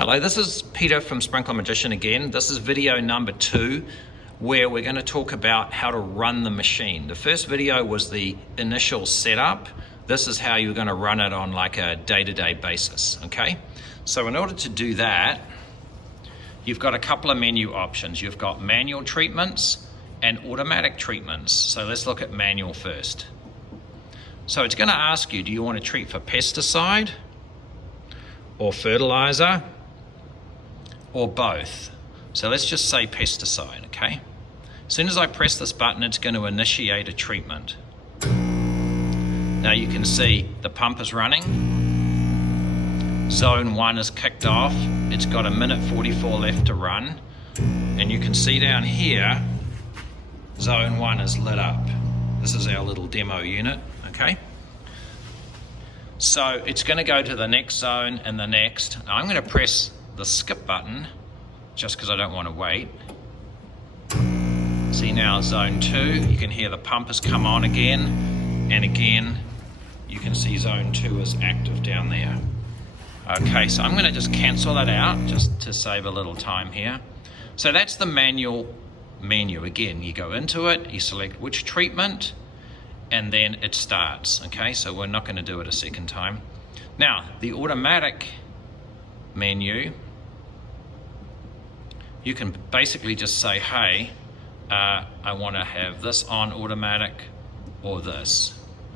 Hello, this is Peter from Sprinkler Magician again. This is video number 2, where we're going to talk about how to run the machine. The first video was the initial setup. This is how you're going to run it on like a day-to-day basis, okay? So in order to do that, you've got a couple of menu options. You've got manual treatments and automatic treatments. So let's look at manual first. So it's going to ask you, do you want to treat for pesticide or fertilizer or both? So let's just say pesticide, okay? As soon as I press this button, it's going to initiate a treatment. Now you can see the pump is running. Zone 1 is kicked off. It's got 1:44 left to run. And you can see down here, Zone 1 is lit up. This is our little demo unit, okay? So it's going to go to the next zone and the next. Now I'm going to press the skip button just because I don't want to wait. See now Zone 2, you can hear the pump has come on again, and again you can see Zone 2 is active down there. Okay, so I'm going to just cancel that out just to save a little time here. So that's the manual menu. Again, you go into it, you select which treatment, and then it starts. Okay, so we're not going to do it a second time. Now, the automatic menu, you can basically just say, hey, I want to have this on automatic or this.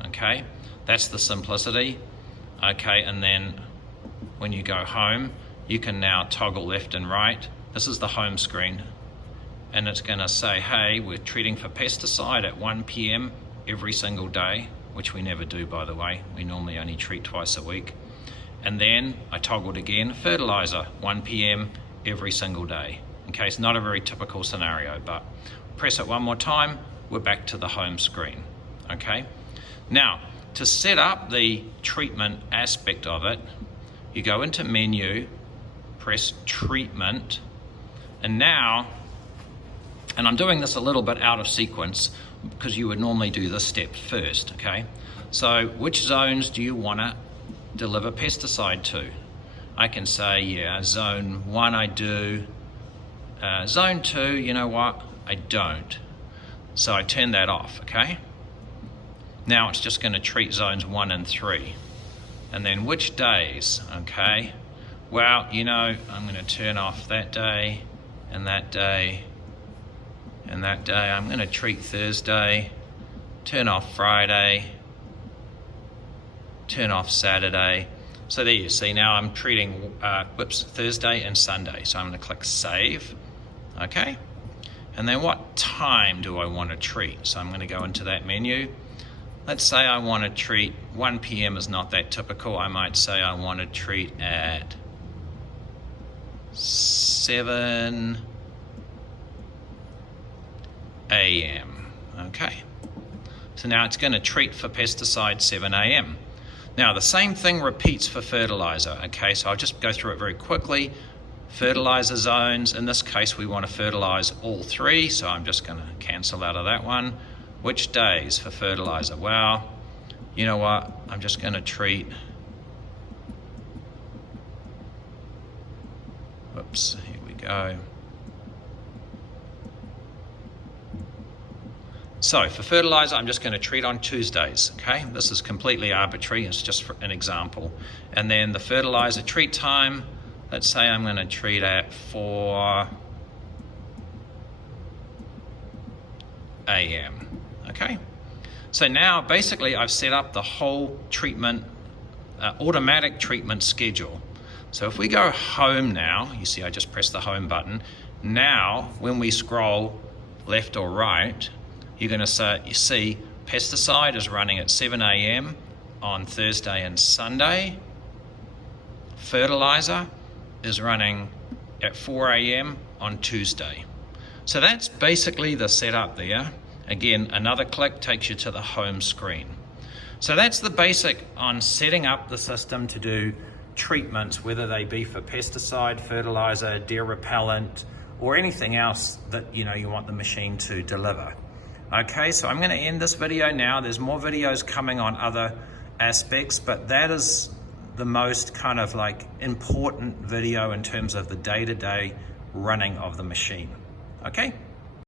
Okay, that's the simplicity. Okay, and then when you go home, you can now toggle left and right. This is the home screen, and it's going to say, hey, we're treating for pesticide at 1 p.m. every single day, which we never do, by the way. We normally only treat twice a week. And then I toggled again, fertilizer, 1 p.m. every single day. Okay, it's not a very typical scenario, but press it one more time, we're back to the home screen. Okay, now to set up the treatment aspect of it, you go into menu, press treatment, and now, and I'm doing this a little bit out of sequence because you would normally do this step first, okay? So which zones do you want to deliver pesticide to? I can say, yeah, Zone 1 I do. Zone 2, you know what? I don't. So I turn that off, okay? Now it's just going to treat zones 1 and 3. And then which days, okay? Well, you know, I'm going to turn off that day and that day and that day. I'm going to treat Thursday, turn off Friday, turn off Saturday. So there you see, now I'm treating Thursday and Sunday. So I'm going to click save, okay? And then what time do I want to treat? So I'm going to go into that menu. Let's say I want to treat, 1 p.m. is not that typical. I might say I want to treat at 7 a.m. Okay, so now it's going to treat for pesticide 7 a.m. Now the same thing repeats for fertilizer. Okay, so I'll just go through it very quickly. Fertilizer zones, in this case we want to fertilize all 3, so I'm just going to cancel out of that one. Which days for fertilizer? Well, you know what, I'm just going to treat, whoops, here we go. So for fertilizer, I'm just going to treat on Tuesdays, okay? This is completely arbitrary, it's just for an example. And then the fertilizer treat time, let's say I'm going to treat at 4 a.m., okay? So now basically I've set up the whole treatment, automatic treatment schedule. So if we go home now, you see I just pressed the home button. Now when we scroll left or right, you're going to see pesticide is running at 7 a.m. on Thursday and Sunday. Fertilizer is running at 4 a.m. on Tuesday. So that's basically the setup there. Again, another click takes you to the home screen. So that's the basic on setting up the system to do treatments, whether they be for pesticide, fertilizer, deer repellent, or anything else that you want the machine to deliver. Okay, so I'm going to end this video now. There's more videos coming on other aspects, but that is the most kind of like important video in terms of the day-to-day running of the machine. Okay?